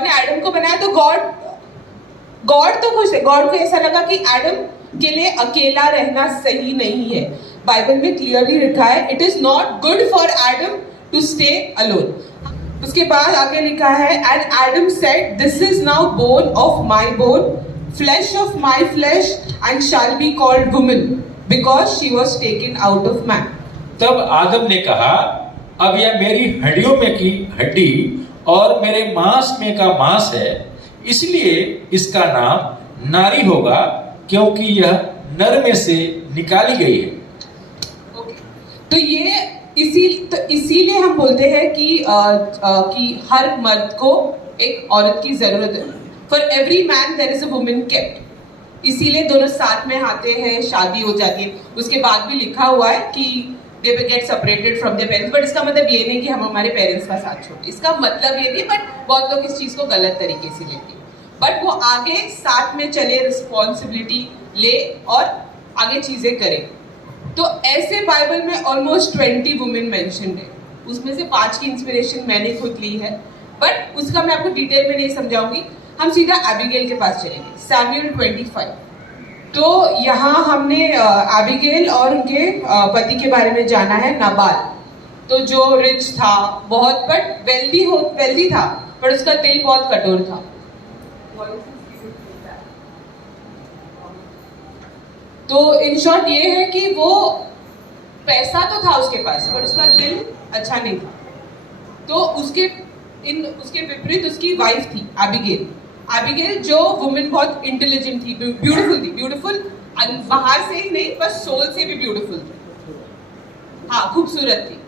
God ने Adam को बनाया तो गॉड तो खुश है। गॉड को ऐसा लगा कि एडम के लिए अकेला रहना सही नहीं है। बाइबल में क्लियरली लिखा है it is not good for Adam to stay alone. उसके बाद आगे लिखा है and Adam said this is now bone of my bone flesh of my flesh and shall be called woman because she was taken out of man. तब आदम ने कहा अब यह मेरी हड्डियों में की हड्डी और मेरे मांस में का मांस है, इसलिए इसका नाम नारी होगा क्योंकि यह नर में से निकाली गई है। तो ये इसीलिए हम बोलते हैं कि हर मर्द को एक औरत की जरूरत है। For every man there is a woman kept. इसीलिए दोनों साथ में आते हैं, शादी हो जाती है। उसके बाद भी लिखा हुआ है कि they will get separated from their parents, but इसका मतलब ये नहीं कि हम हमारे पेरेंट्स का साथ छोड़े। इसका मतलब ये नहीं, बट बहुत लोग इस चीज को गलत तरीके से लेते हैं। बट वो आगे साथ में चले, रिस्पॉन्सिबिलिटी ले और आगे चीजें करें। तो ऐसे बाइबल में ऑलमोस्ट 20 वुमेन मेंशन्ड है। उसमें से 5 की इंस्पिरेशन मैंने खुद ली है, बट उसका मैं आपको डिटेल में नहीं समझाऊंगी। हम सीधा एबिगेल के पास चलेंगे, सैमुएल 25। तो यहाँ हमने एबिगेल और उनके पति के बारे में जाना है, नाबाल। तो जो रिच था बहुत, बट वेल्दी था, पर उसका दिल बहुत कठोर था। तो इन शॉर्ट ये है कि वो पैसा तो था उसके पास, पर उसका दिल अच्छा नहीं था। तो उसके विपरीत उसकी वाइफ थी एबिगेल। एबिगेल जो वुमेन बहुत इंटेलिजेंट थी, ब्यूटीफुल बाहर से ही नहीं, बस सोल से भी ब्यूटीफुल थी, हाँ खूबसूरत थी।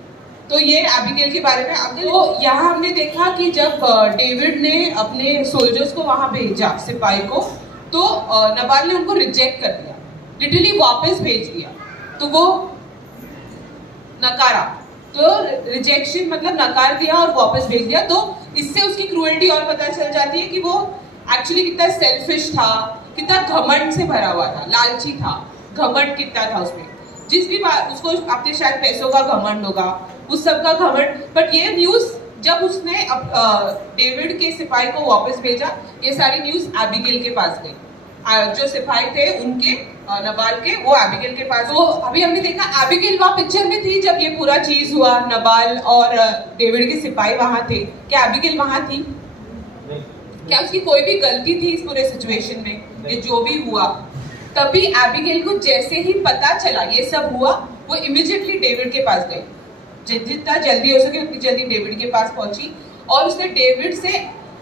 तो ये एबिगेल के बारे में आगे। तो यहाँ हमने देखा कि जब डेविड ने अपने सोल्जर्स को वहां भेजा, सिपाही को, तो नबाल ने उनको रिजेक्ट कर दिया, लिटरली वापस भेज दिया। तो वो नकारा, तो रिजेक्शन मतलब नकार दिया और वापस भेज दिया। तो इससे उसकी क्रूएल्टी और पता चल जाती है कि वो एक्चुअली कितना सेल्फिश था, कितना घमंड से भरा हुआ था, लालची था, घमंड कितना था उसमें। जिस भी बात उसको अपने शायद पैसों का घमंड होगा, उस सब का घमंड। बट ये न्यूज जब उसने डेविड के सिपाही को वापस भेजा, ये सारी न्यूज एबिगेल के पास गई। जो सिपाही थे उनके नबाल के, वो एबिगेल के पास। वो अभी हमने देखा एबिगेल वहां पिक्चर में थी जब ये पूरा चीज हुआ, नबाल और डेविड के सिपाही वहां थे। क्या एबिगेल वहां थी? क्या उसकी कोई भी गलती थी इस पूरे सिचुएशन में? ये जो भी हुआ, तभी एबिगेल को जैसे ही पता चला ये सब हुआ, वो इमीडिएटली डेविड के पास गई। जितना जल्दी हो सके उतनी जल्दी डेविड के पास पहुंची और उसने डेविड से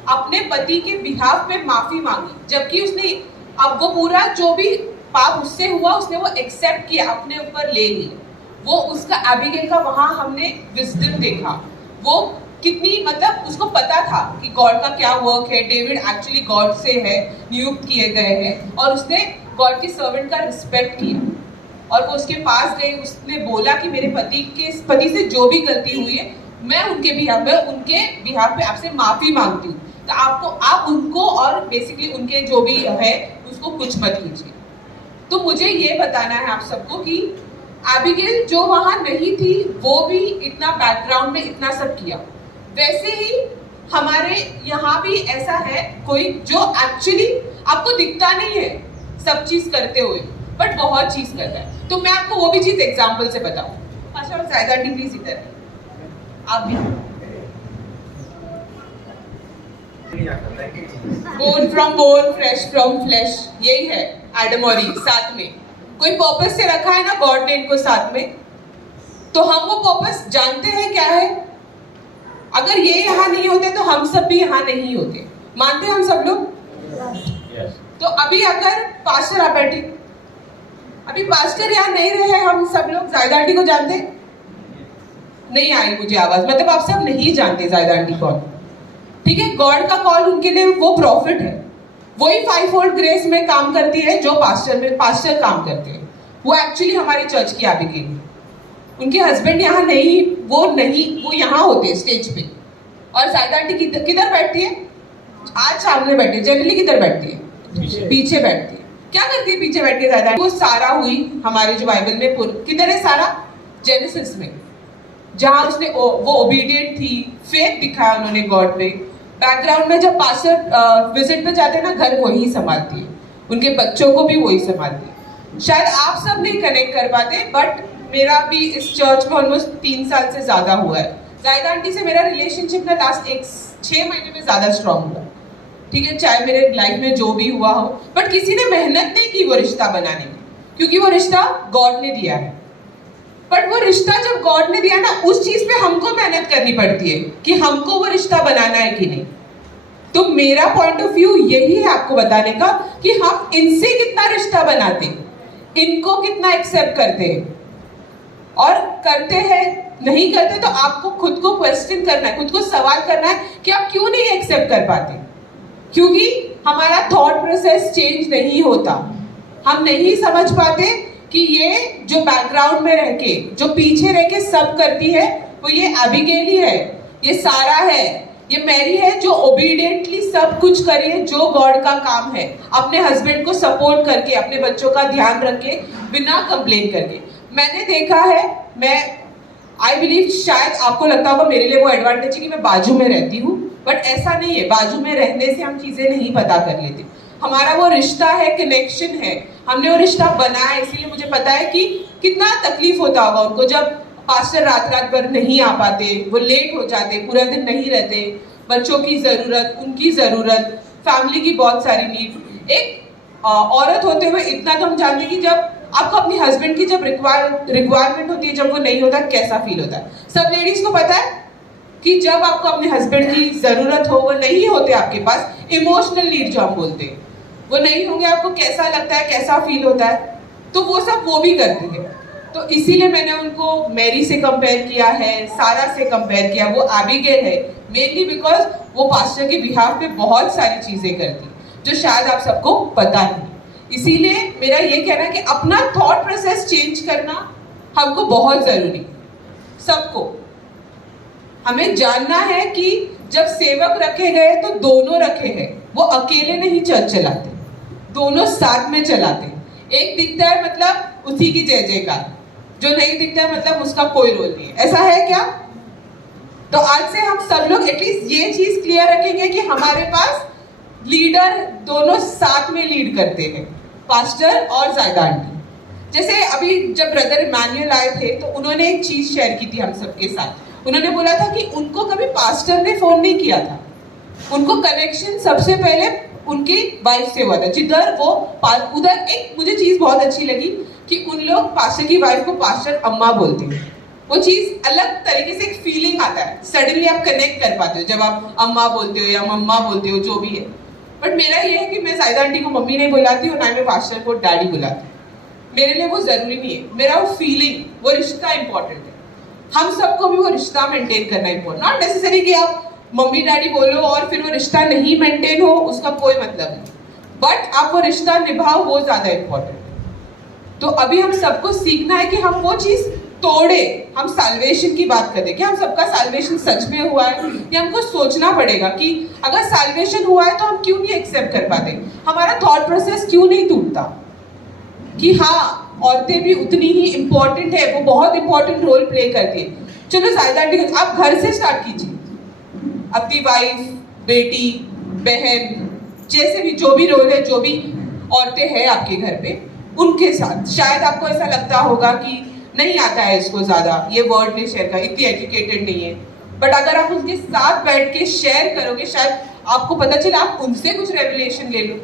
अपने पति के बिहाफ में माफी मांगी। जबकि उसने अब वो पूरा जो भी पाप उससे हुआ उसने वो एक्सेप्ट किया, अपने ऊपर ले ली। वो उसका एबिगेल का वहां हमने विजडम देखा। वो कितनी मतलब उसको पता था कि गॉड का क्या वर्क है, डेविड एक्चुअली गॉड से है, नियुक्त किए गए हैं, और उसने गॉड के सर्वेंट का रिस्पेक्ट किया। और वो उसके पास गई, उसने बोला कि मेरे पति से जो भी गलती हुई है, मैं उनके बिहाफ पे आपसे माफी मांगती हूँ। तो आप उनको और बेसिकली उनके जो भी है उसको कुछ मत कीजिए। तो मुझे ये बताना है आप सबको कि एबिगेल जो वहां नहीं थी, वो भी इतना बैकग्राउंड में इतना सब किया। वैसे ही हमारे यहाँ भी ऐसा है कोई जो एक्चुअली आपको दिखता नहीं है सब चीज करते हुए, बट बहुत चीज करता है। तो मैं आपको वो भी चीज एग्जाम्पल से बताऊं। अच्छा जायदा आंटी प्लीज इधर आप भी। Bone from bone, flesh from flesh, यही है एडम और ईव साथ में। कोई पर्पस से रखा है ना गॉड ने इनको साथ में, तो हम वो पर्पस जानते हैं क्या है। अगर ये यहाँ नहीं होते तो हम सब भी यहाँ नहीं होते, मानते हैं हम सब लोग? yes. तो अभी अगर पास्टर आप बैठे, अभी पास्टर यहाँ नहीं रहे, हम सब लोग जायदा आंटी को जानते नहीं? आई मुझे आवाज, मतलब आप सब नहीं जानते जायदा आंटी कौन। ठीक है, गॉड का कॉल उनके लिए वो प्रॉफिट है, वही 5-fold ग्रेस में काम करती है जो पास्टर काम करते हैं। वो एक्चुअली हमारी चर्च की एबिगेल, उनके हस्बैंड यहाँ नहीं, वो यहाँ होते स्टेज पे। और जायदा आंटी किधर बैठती है? आज सामने बैठती है, जनरली किधर बैठती है? पीछे बैठती है। क्या करती है पीछे बैठ के जायदा? वो सारा हुई हमारे जो बाइबल में, किधर है सारा? जेनेसिस में, जहां उसने वो ओबीडिएंट थी, फेथ दिखाया उन्होंने गॉड पे, बैकग्राउंड में जब पास्टर विजिट पे जाते हैं ना, घर वही संभालती है, उनके बच्चों को भी वही संभालती है। शायद आप सब नहीं कनेक्ट कर पाते, बट मेरा भी इस चर्च में ऑलमोस्ट 3 साल से ज्यादा हुआ है। जायदा आंटी से मेरा रिलेशनशिप ना लास्ट 6 महीने में ज्यादा स्ट्रांग हुआ, ठीक है, चाहे मेरे लाइफ में जो भी हुआ हो, बट किसी ने मेहनत नहीं की वो रिश्ता बनाने में, क्योंकि वो रिश्ता गॉड ने दिया है। बट वो रिश्ता जब गॉड ने दिया ना, उस चीज पे हमको मेहनत करनी पड़ती है कि हमको वो रिश्ता बनाना है कि नहीं। तो मेरा पॉइंट ऑफ व्यू यही है आपको बताने का कि हम इनसे कितना रिश्ता बनाते हैं, इनको कितना एक्सेप्ट करते हैं, और करते हैं नहीं करते तो आपको खुद को क्वेश्चन करना है, खुद को सवाल करना है कि आप क्यों नहीं एक्सेप्ट कर पाते। क्योंकि हमारा थॉट प्रोसेस चेंज नहीं होता, हम नहीं समझ पाते कि ये जो बैकग्राउंड में रह के, जो पीछे रह के सब करती है, वो ये एबिगेल ही है, ये सारा है, ये मैरी है, जो ओबीडियंटली सब कुछ करे, जो गॉड का काम है, अपने हस्बैंड को सपोर्ट करके, अपने बच्चों का ध्यान रख के, बिना कंप्लेन करके। मैंने देखा है, मैं आई बिलीव, शायद आपको लगता होगा मेरे लिए वो एडवांटेज है कि मैं बाजू में रहती हूँ, बट ऐसा नहीं है। बाजू में रहने से हम चीजें नहीं पता कर लेते। हमारा वो रिश्ता है, कनेक्शन है, हमने वो रिश्ता बनाया, इसीलिए मुझे पता है कि कितना तकलीफ होता होगा उनको जब पास्टर रात भर नहीं आ पाते, वो लेट हो जाते, पूरा दिन नहीं रहते, बच्चों की जरूरत, उनकी जरूरत, फैमिली की बहुत सारी नीड। एक औरत होते हुए इतना तो हम जानते हैं कि जब आपको अपनी हस्बैंड की जब रिक्वायरमेंट होती है, जब वो नहीं होता कैसा फील होता है। सब लेडीज को पता है कि जब आपको अपने हस्बैंड की जरूरत हो, वो नहीं होते आपके पास, इमोशनल नीड जो हम बोलते हैं, वो नहीं होंगे, आपको कैसा लगता है, कैसा फील होता है। तो वो सब वो भी करती है। तो इसीलिए मैंने उनको मैरी से कंपेयर किया है, सारा से कंपेयर किया, वो एबिगेल है, मेनली बिकॉज वो पास्टर के बिहाफ पे बहुत सारी चीजें करती जो शायद आप सबको पता नहीं। इसीलिए मेरा ये कहना है कि अपना थॉट प्रोसेस चेंज करना हमको बहुत जरूरी, सबको। हमें जानना है कि जब सेवक रखे गए तो दोनों रखे हैं, वो अकेले नहीं चर्च चलाते, दोनों साथ में चलाते। एक दिखता है मतलब उसी की जय जयकार, जो नहीं दिखता है मतलब उसका कोई रोल नहीं है। ऐसा है क्या? तो आज से हम सब लोग एटलीस्ट ये चीज क्लियर रखेंगे कि हमारे पास लीडर दोनों साथ में लीड करते हैं, पास्टर और जायदा आंटी। जैसे अभी जब ब्रदर इमैनुअल आए थे तो उन्होंने एक चीज शेयर की थी हम सबके साथ। उन्होंने बोला था कि उनको कभी पास्टर ने फोन नहीं किया था, उनको कनेक्शन सबसे पहले उनकी वाइफ से हुआ था। जिधर वो उधर एक मुझे चीज बहुत अच्छी लगी कि उन लोग पास्टर की वाइफ को पास्टर अम्मा बोलते हैं। वो चीज अलग तरीके से एक फीलिंग आता है, सडनली आप कनेक्ट कर पाते हो जब आप अम्मा बोलते हो या मम्मा बोलते हो, जो भी है। बट मेरा ये है कि मैं जायदा आंटी को मम्मी नहीं बुलाती और ना मैं पास्टर को डैडी बुलाती। मेरे लिए वो जरूरी नहीं है, मेरा वो फीलिंग, वो रिश्ता इंपॉर्टेंट है। हम सबको भी वो रिश्ता मेंटेन करना इंपॉर्टेंट, नॉट नेसेसरी कि आप मम्मी डैडी बोलो और फिर वो रिश्ता नहीं मेंटेन हो, उसका कोई मतलब नहीं। बट आप वो रिश्ता निभाओ, वो ज्यादा इंपॉर्टेंट है। तो अभी हम सबको सीखना है कि हम वो चीज तोड़े। हम साल्वेशन की बात करें कि हम सबका साल्वेशन सच में हुआ है, ये हमको सोचना पड़ेगा कि अगर साल्वेशन हुआ है तो हम क्यों नहीं एक्सेप्ट कर पाते, हमारा थॉट प्रोसेस क्यों नहीं टूटता कि हाँ औरतें भी उतनी ही इंपॉर्टेंट है, वो बहुत इंपॉर्टेंट रोल प्ले करती है। चलो जायदा आंटी, आप घर से स्टार्ट कीजिए, अपनी वाइफ, बेटी, बहन, जैसे भी जो भी रोल है, जो भी औरतें हैं आपके घर पे, उनके साथ। शायद आपको ऐसा लगता होगा कि नहीं आता है इसको ज्यादा, ये वर्ड नहीं शेयर कर, इतनी एजुकेटेड नहीं है, बट अगर आप उनके साथ बैठ के शेयर करोगे, शायद आपको पता चले, आप उनसे कुछ रेवलेशन ले लो।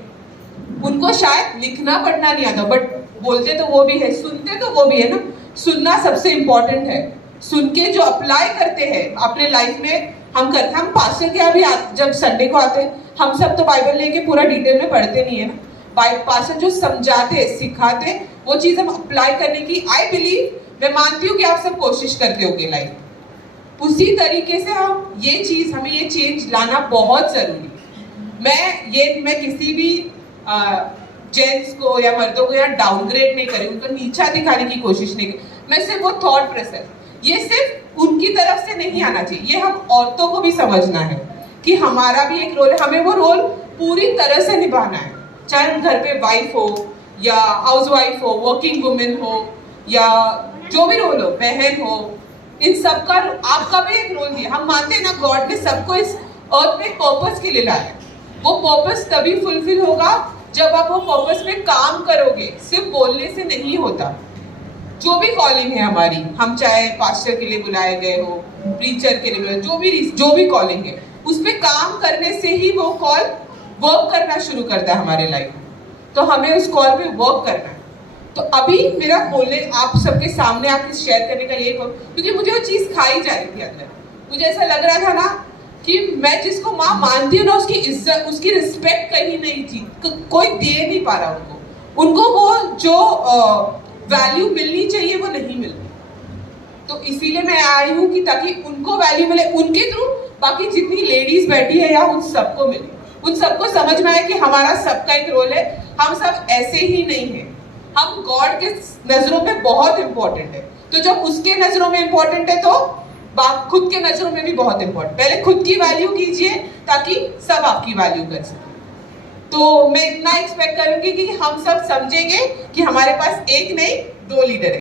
उनको शायद लिखना पढ़ना नहीं आता, बट बोलते तो वो भी है, सुनते तो वो भी है ना। सुनना सबसे इंपॉर्टेंट है, सुन के जो अप्लाई करते हैं अपने लाइफ में हम करते। हम पास्टर के यहाँ भी जब संडे को आते हैं, हम सब तो बाइबल लेके पूरा डिटेल में पढ़ते नहीं है ना। पास्टर जो समझाते, सिखाते, वो चीज हम अप्लाई करने की, आई बिलीव, मैं मानती हूँ कि आप सब कोशिश करते होंगे लाइफ। उसी तरीके से हम ये चीज, हमें ये चेंज लाना बहुत जरूरी। मैं किसी भी जेंट्स को या मर्दों को या डाउनग्रेड नहीं करी, उनको नीचा दिखाने की कोशिश नहीं करी। मैं सिर्फ वो थॉट प्रोसेस, ये सिर्फ उनकी तरफ से नहीं आना चाहिए, ये हम औरतों को भी समझना है कि हमारा भी एक रोल है, हमें वो रोल पूरी तरह से निभाना है। चाहे हम घर पे वाइफ हो या हाउस वाइफ हो, वर्किंग वुमेन हो या जो भी रोल हो, बहन हो, इन सब का आपका भी एक रोल दिया। हम मानते हैं ना, गॉड ने सबको इस अर्थ में पर्पस के लिए लाया। वो पर्पस तभी फुलफिल होगा जब आप वो पर्पस में काम करोगे, सिर्फ बोलने से नहीं होता। जो भी कॉलिंग है हमारी, हम चाहे पास्टर के लिए बुलाए गए हो, प्रीचर के लिए बुलाए, जो भी कॉलिंग है, उस पे काम करने से ही वो कॉल वर्क करना शुरू करता है हमारे लाइफ में। तो हमें उस कॉल पे वर्क करना है। तो अभी मेरा बोलने आप सबके सामने आके शेयर करने का यही, क्योंकि मुझे वो चीज खाई जा रही थी अंदर। मुझे ऐसा लग रहा था ना कि मैं जिसको माँ मानती हूँ ना, उसकी इज्जत, उसकी रिस्पेक्ट कहीं नहीं थी, कोई दे नहीं पा रहा उनको वो जो वैल्यू मिलनी चाहिए वो नहीं मिल रही। तो इसीलिए मैं आई हूँ कि ताकि उनको वैल्यू मिले, उनके थ्रू बाकी जितनी लेडीज बैठी है या उन सबको मिले, उन सबको समझ में आए कि हमारा सबका एक रोल है, हम सब ऐसे ही नहीं है, हम गॉड के नजरों में बहुत इंपॉर्टेंट है। तो जब उसके नजरों में इंपॉर्टेंट है तो खुद के नजरों में भी बहुत इंपॉर्टेंट। पहले खुद की वैल्यू कीजिए ताकि सब आपकी वैल्यू कर सके। तो मैं इतना एक्सपेक्ट करूंगी कि हम सब समझेंगे कि हमारे पास एक नहीं 2 लीडर है।